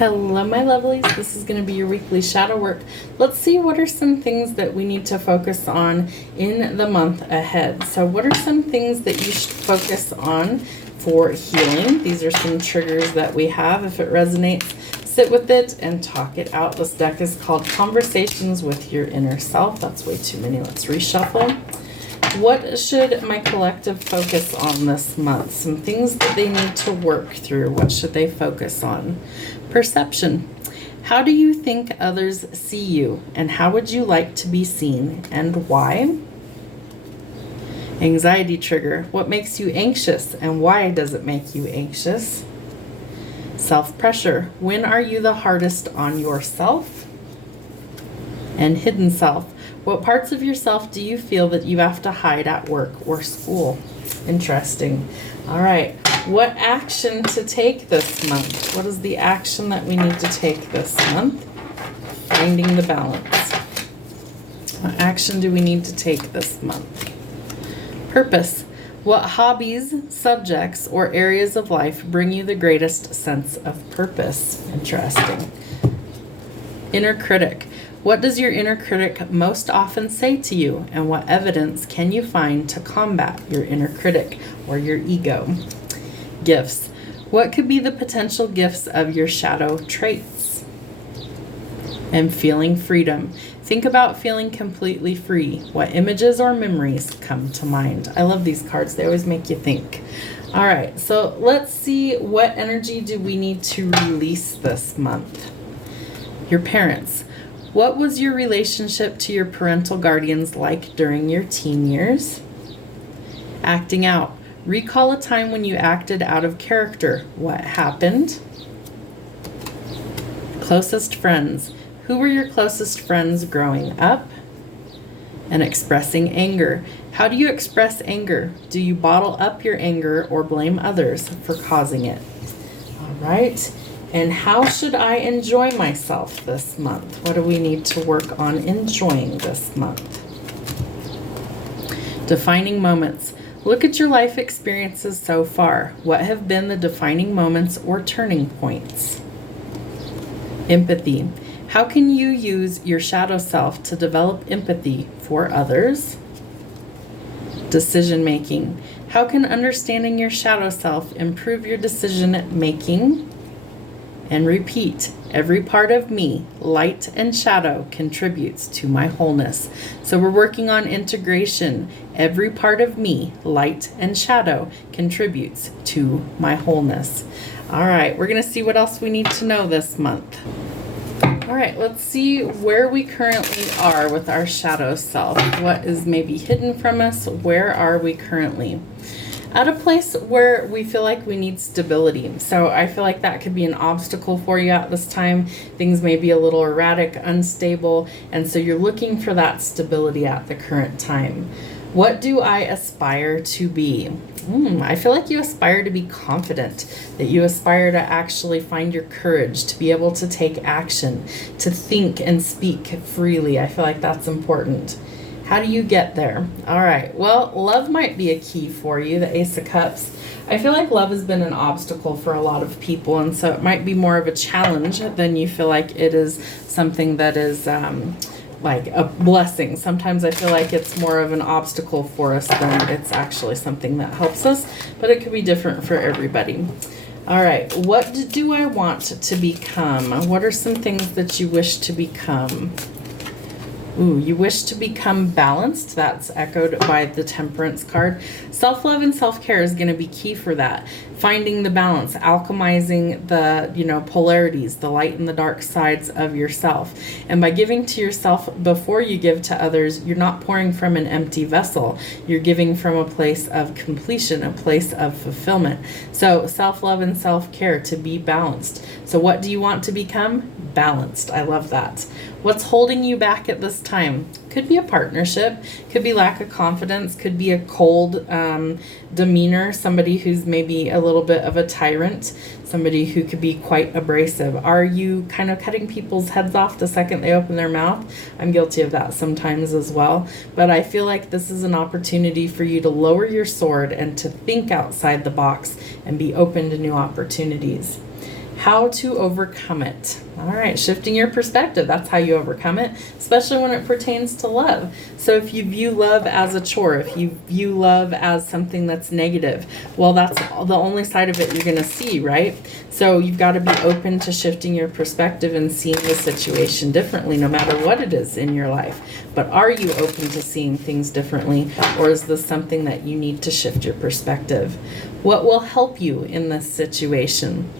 Hello, my lovelies. This is going to be your weekly shadow work. Let's see what are some things that we need to focus on in the month ahead. So what are some things that you should focus on for healing? These are some triggers that we have. If it resonates, sit with it and talk it out. This deck is called Conversations with Your Inner Self. That's way too many. Let's reshuffle. What should my collective focus on this month? Some things that they need to work through. What should they focus on? Perception. How do you think others see you? And how would you like to be seen? And why? Anxiety trigger. What makes you anxious? And why does it make you anxious? Self-pressure. When are you the hardest on yourself? And hidden self. What parts of yourself do you feel that you have to hide at work or school? Interesting. All right. What action to take this month? What is the action that we need to take this month? Finding the balance. What action do we need to take this month? Purpose. What hobbies, subjects, or areas of life bring you the greatest sense of purpose? Interesting. Inner critic. What does your inner critic most often say to you, and what evidence can you find to combat your inner critic or your ego? Gifts. What could be the potential gifts of your shadow traits? And feeling freedom. Think about feeling completely free. What images or memories come to mind? I love these cards. They always make you think. All right, so let's see, what energy do we need to release this month? Your parents. What was your relationship to your parental guardians like during your teen years? Acting out. Recall a time when you acted out of character. What happened? Closest friends. Who were your closest friends growing up? And expressing anger. How do you express anger? Do you bottle up your anger or blame others for causing it? All right. And how should I enjoy myself this month? What do we need to work on enjoying this month? Defining moments. Look at your life experiences so far. What have been the defining moments or turning points? Empathy. How can you use your shadow self to develop empathy for others? Decision making. How can understanding your shadow self improve your decision making? And repeat, every part of me, light and shadow, contributes to my wholeness. So we're working on integration. Every part of me, light and shadow, contributes to my wholeness. All right, we're going to see what else we need to know this month. All right, let's see where we currently are with our shadow self. What is maybe hidden from us? Where are we currently? At a place where we feel like we need stability. So I feel like that could be an obstacle for you at this time. Things may be a little erratic, unstable, and so you're looking for that stability at the current time. What do I aspire to be? I feel like you aspire to be confident, that you aspire to actually find your courage, to be able to take action, to think and speak freely. I feel like that's important. How do you get there? All right. Well, love might be a key for you, the Ace of Cups. I feel like love has been an obstacle for a lot of people, and so it might be more of a challenge than you feel like it is something that is like a blessing. Sometimes I feel like it's more of an obstacle for us than it's actually something that helps us, but it could be different for everybody. All right. What do I want to become? What are some things that you wish to become? Ooh, you wish to become balanced. That's echoed by the Temperance card. Self-love and self-care is going to be key for that. Finding the balance, alchemizing the, polarities, the light and the dark sides of yourself. And by giving to yourself before you give to others, you're not pouring from an empty vessel. You're giving from a place of completion, a place of fulfillment. So self-love and self-care, to be balanced. So what do you want to become? Balanced. I love that. What's holding you back at this time? Could be a partnership, could be lack of confidence, could be a cold demeanor, somebody who's maybe a little bit of a tyrant, somebody who could be quite abrasive. Are you kind of cutting people's heads off the second they open their mouth? I'm guilty of that sometimes as well. But I feel like this is an opportunity for you to lower your sword and to think outside the box and be open to new opportunities. How to overcome it. All right, shifting your perspective. That's how you overcome it, especially when it pertains to love. So if you view love as a chore, if you view love as something that's negative, well, that's the only side of it you're going to see, right? So you've got to be open to shifting your perspective and seeing the situation differently, no matter what it is in your life. But are you open to seeing things differently, or is this something that you need to shift your perspective? What will help you in this situation?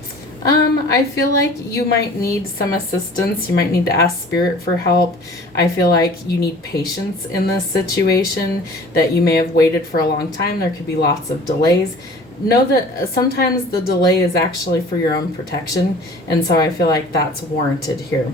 I feel like you might need some assistance. You might need to ask Spirit for help. I feel like you need patience in this situation, that you may have waited for a long time. There could be lots of delays. Know that sometimes the delay is actually for your own protection, and so I feel like that's warranted here.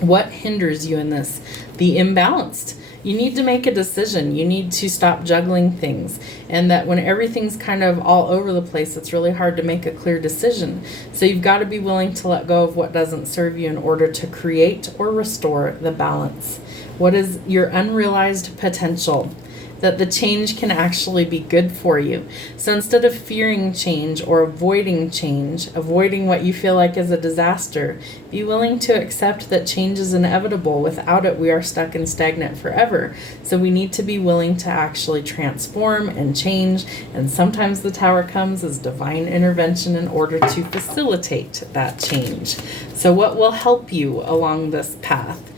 What hinders you in this? The imbalanced. You need to make a decision. You need to stop juggling things. And that when everything's kind of all over the place, it's really hard to make a clear decision. So you've got to be willing to let go of what doesn't serve you in order to create or restore the balance. What is your unrealized potential? That the change can actually be good for you. So instead of fearing change or avoiding change, avoiding what you feel like is a disaster, be willing to accept that change is inevitable. Without it, we are stuck and stagnant forever. So we need to be willing to actually transform and change. And sometimes the Tower comes as divine intervention in order to facilitate that change. So what will help you along this path?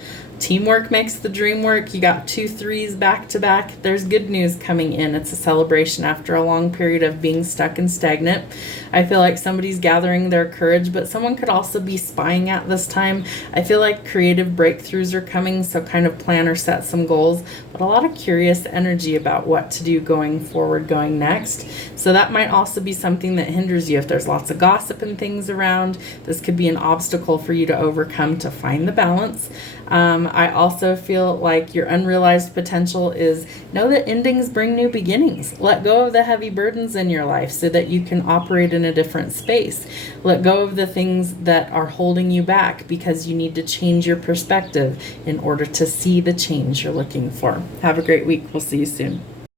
Teamwork makes the dream work. You got 2 3s back to back. There's good news coming in. It's a celebration after a long period of being stuck and stagnant. I feel like somebody's gathering their courage, but someone could also be spying at this time. I feel like creative breakthroughs are coming, so kind of plan or set some goals, but a lot of curious energy about what to do going forward, going next. So that might also be something that hinders you. If there's lots of gossip and things around, this could be an obstacle for you to overcome to find the balance. I also feel like your unrealized potential is know that endings bring new beginnings. Let go of the heavy burdens in your life so that you can operate in a different space. Let go of the things that are holding you back, because you need to change your perspective in order to see the change you're looking for. Have a great week. We'll see you soon.